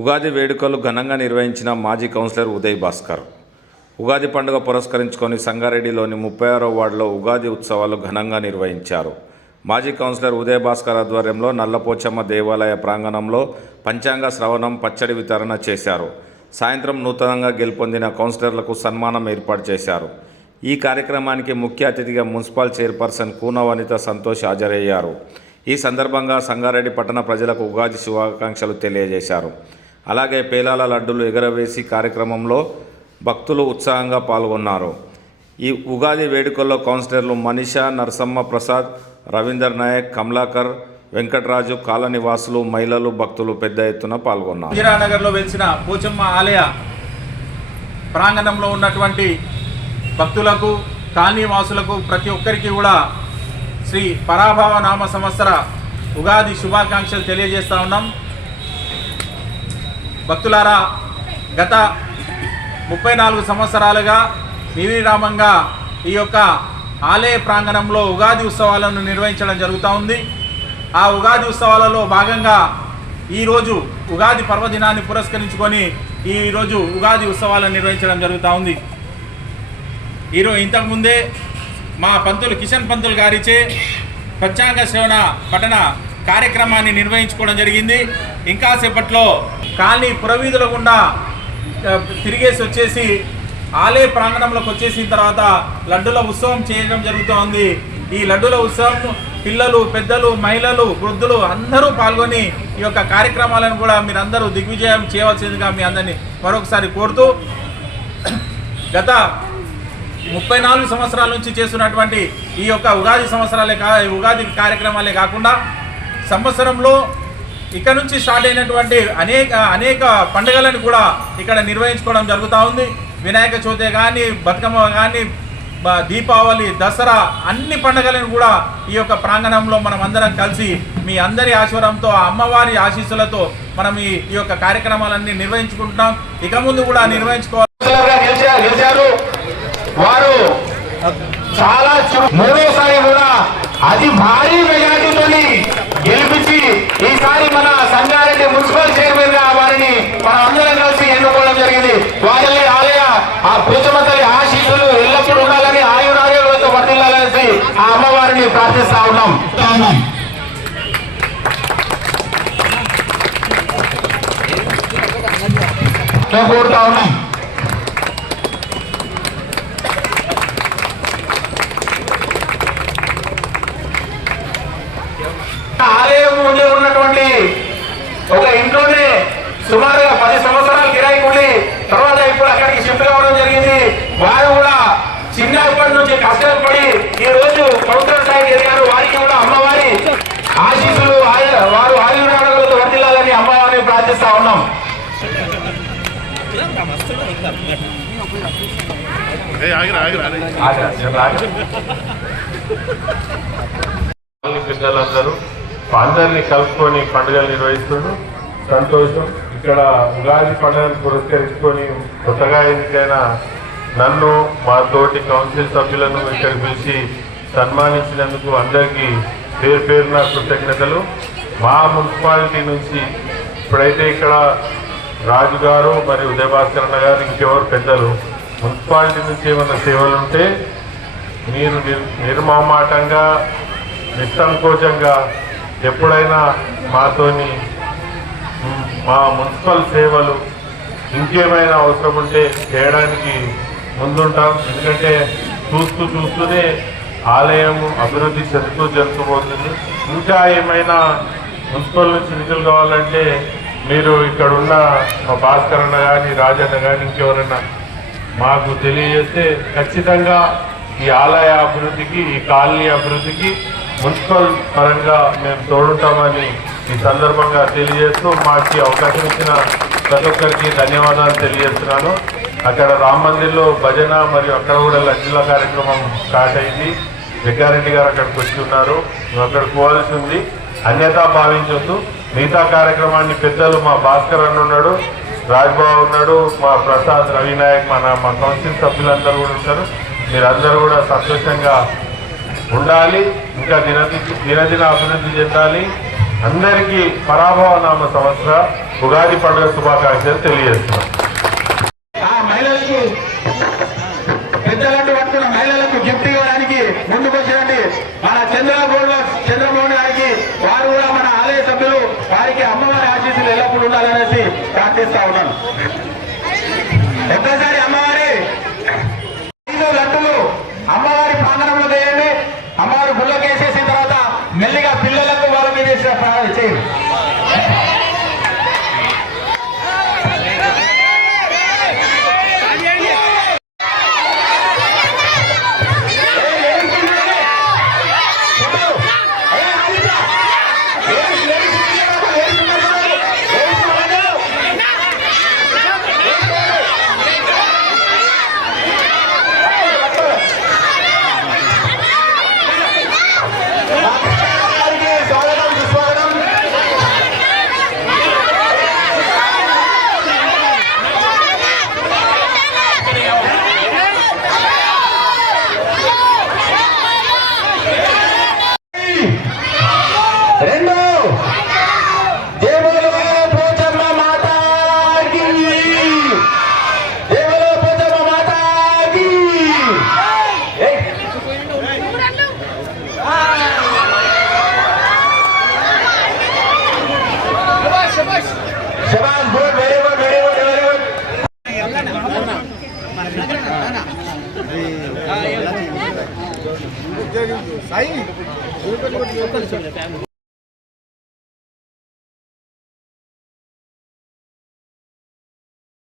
ఉగాది వేడుకలు ఘనంగా నిర్వహించిన మాజీ కౌన్సిలర్ ఉదయ్ భాస్కర్. ఉగాది పండుగ పురస్కరించుకొని సంగారెడ్డిలోని 36వ వార్డులో ఉగాది ఉత్సవాలు ఘనంగా నిర్వహించారు. మాజీ కౌన్సిలర్ ఉదయ్ భాస్కర్ ఆధ్వర్యంలో నల్లపోచమ్మ దేవాలయ ప్రాంగణంలో పంచాంగ శ్రవణం, పచ్చడి వితరణ చేశారు. సాయంత్రం నూతనంగా గెలుపొందిన కౌన్సిలర్లకు సన్మానం ఏర్పాటు చేశారు. ఈ కార్యక్రమానికి ముఖ్య అతిథిగా మున్సిపల్ చైర్పర్సన్ కూన వనిత సంతోష్ హాజరయ్యారు. ఈ సందర్భంగా సంగారెడ్డి పట్టణ ప్రజలకు ఉగాది శుభాకాంక్షలు తెలియజేశారు. అలాగే పేలాల లడ్డులు ఎగరవేసి కార్యక్రమంలో భక్తులు ఉత్సాహంగా పాల్గొన్నారు. ఈ ఉగాది వేడుకల్లో కౌన్సిలర్లు మనీషా, నరసమ్మ ప్రసాద్, రవీందర్ నాయక్, కమలాకర్, వెంకటరాజు, కాలనివాసులు, మహిళలు, భక్తులు పెద్ద ఎత్తున పాల్గొన్నారు. ఇందిరానగర్లో వెలిసిన పోచమ్మ ఆలయ ప్రాంగణంలో ఉన్నటువంటి భక్తులకు, కాలనీవాసులకు ప్రతి ఒక్కరికి కూడా శ్రీ పరాభవ నామ సంవత్సర ఉగాది శుభాకాంక్షలు తెలియజేస్తూ ఉన్నాం. భక్తులారా, గత 34 సంవత్సరాలుగా నిర్విరామంగా ఈ యొక్క ఆలయ ప్రాంగణంలో ఉగాది ఉత్సవాలను నిర్వహించడం జరుగుతూ ఉంది. ఆ ఉగాది ఉత్సవాలలో భాగంగా ఈరోజు ఉగాది పర్వదినాన్ని పురస్కరించుకొని ఈరోజు ఉగాది ఉత్సవాలను నిర్వహించడం జరుగుతూ ఉంది. ఇంతకుముందే మా పంతులు కిషన్ పంతులు గారిచే పంచాంగ శ్రవణ పఠన కార్యక్రమాన్ని నిర్వహించుకోవడం జరిగింది. ఇంకా సేపట్లో కాలనీ పురవీధుల గుండా తిరిగేసి వచ్చేసి ఆలయ ప్రాంగణంలోకి వచ్చేసిన తర్వాత లడ్డుల ఉత్సవం చేయడం జరుగుతోంది. ఈ లడ్డుల ఉత్సవం పిల్లలు, పెద్దలు, మహిళలు, వృద్ధులు అందరూ పాల్గొని ఈ యొక్క కార్యక్రమాలను కూడా మీరందరూ దిగ్విజయం చేయవలసిందిగా మీ అందరినీ మరొకసారి కోరుతూ, గత 34 సంవత్సరాల నుంచి చేస్తున్నటువంటి ఈ యొక్క ఉగాది కార్యక్రమాలే కాకుండా సంవత్సరంలో ఇక్కడ నుంచి స్టార్ట్ అయినటువంటి అనేక పండుగలను కూడా ఇక్కడ నిర్వహించుకోవడం జరుగుతూ ఉంది. వినాయక చవితి కానీ, బతుకమ్మ కానీ, దీపావళి, దసరా అన్ని పండుగలను కూడా ఈ యొక్క ప్రాంగణంలో మనం అందరం కలిసి మీ అందరి ఆశీర్వాదంతో, అమ్మవారి ఆశీస్సులతో మనం ఈ యొక్క కార్యక్రమాలన్నీ నిర్వహించుకుంటున్నాం. ఇక ముందు కూడా నిర్వహించుకోవాలి. వారు చాలా మూడోసారి కూడా అతి భారీ మెజార్టీతో గెలిపించి ఈసారి మన సంగారెడ్డి మున్సిపల్ చైర్మన్ గా వారిని మనం అందరం కలిసి ఎన్నుకోవడం జరిగింది. వారి ఆలయ ఆ పోచమ్మ తల్లి ఆశీస్సులు ఎల్లప్పుడూ ఉండాలని, ఆయురారోగ్యాలతో వర్ధిల్లాలని ఆ అమ్మవారిని ప్రార్థిస్తా ఉన్నాం. కోరుతా ఉన్నాం. ఆలయం ముందే ఉన్నటువంటి ఒక ఇంట్లోనే సుమారుగా 10 సంవత్సరాలు కిరాయికి ఉండి తర్వాత ఇప్పుడు అక్కడికి షిఫ్ట్ కావడం జరిగింది. వారు కూడా చిన్నప్పటి నుంచి కష్టపడి ఈ రోజు కౌన్సిలర్ స్థాయికి ఎదిగారు. వారికి కూడా అమ్మవారి ఆశీస్సులు, వారు ఆయుర్వేదాలతో వర్తిల్లాలని అమ్మవారిని ప్రార్థిస్తా ఉన్నాం. పిల్లలందరూ అందరినీ కలుపుకొని పండుగలు నిర్వహిస్తున్నారు. సంతోషం. ఇక్కడ ఉగాది పండుగను పురస్కరించుకొని కొత్తగా ఎన్నికైన నన్ను, మా తోటి కౌన్సిల్ సభ్యులను ఇక్కడ పిలిచి సన్మానించినందుకు అందరికీ పేరు పేరున కృతజ్ఞతలు. మా మున్సిపాలిటీ నుంచి ఇప్పుడైతే ఇక్కడ రాజు గారు మరియు ఉదయ్ భాస్కర్ అన్న గారు, ఇంకెవరు పెద్దలు మున్సిపాలిటీ నుంచి ఏమైనా సేవలు ఉంటే మీరు నిర్మమాటంగా, నిస్సంకోచంగా ఎప్పుడైనా మాతోని మా మున్సిపల్ సేవలు ఇంకేమైనా అవసరం ఉంటే చేయడానికి ముందుంటాం. ఎందుకంటే చూస్తూనే ఆలయం అభివృద్ధి జరుగుతుపోతుంది. ఇంకా ఏమైనా మున్సిపల్ నుంచి నిధులు కావాలంటే మీరు ఇక్కడ ఉన్న మా భాస్కర్ అన్న కానీ, రాజన్న కానీ, ఇంకెవరైనా మాకు తెలియజేస్తే ఖచ్చితంగా ఈ ఆలయ అభివృద్ధికి, ఈ కాలనీ అభివృద్ధికి మున్సిపల్ పరంగా మేము తోడుంటామని ఈ సందర్భంగా తెలియజేస్తూ మాకు అవకాశం ఇచ్చిన ప్రతి ఒక్కరికి ధన్యవాదాలు తెలియజేస్తున్నాను. అక్కడ రామ్ మందిర్లో భజన మరియు అక్కడ కూడా లడ్డుల కార్యక్రమం స్టార్ట్ అయింది. జగ్గారెడ్డి గారు అక్కడికి వచ్చి ఉన్నారు. మేము అక్కడికి పోవాల్సి ఉంది. అన్యతా భావించొద్దు. మిగతా కార్యక్రమాన్ని పెద్దలు మా భాస్కర్ అన్న ఉన్నాడు, రాజ్బాబు ఉన్నాడు, మా ప్రసాద్, రవినాయక్, మా కౌన్సిల్ సభ్యులందరూ కూడా ఉంటారు. మీరందరూ కూడా సంతోషంగా ఉండాలి. ఇంకా దినదిన అభివృద్ధి చెందాలి. అందరికీ పరాభవనామ సంవత్సర ఉగాది పండుగ శుభాకాంక్షలు తెలియజేస్తున్నాం. ఆ మహిళలకు పెద్దలంటూ పట్టుకున్న మహిళలకు గిఫ్ట్ ఇవ్వడానికి ముందుకు వచ్చినట్టు మన చంద్రమోహన్ గారికి వారు కూడా మన ఆలయ సభ్యులు వారికి అమ్మవారి ఆశీస్సులు ఎల్లప్పుడూ ఉండాలనేసి ప్రార్థిస్తా ఉన్నాను. ఒక్కసారి అమ్మవారి 5 లడ్డులు అమ్మవారి ప్రాంగణంలో చేయండి. అమ్మవారి గుళ్ళకి వేసేసిన తర్వాత మెల్లిగా పిల్లలకు వాళ్ళ మీద చేయండి. Shabazz, good, very good, very good, very good.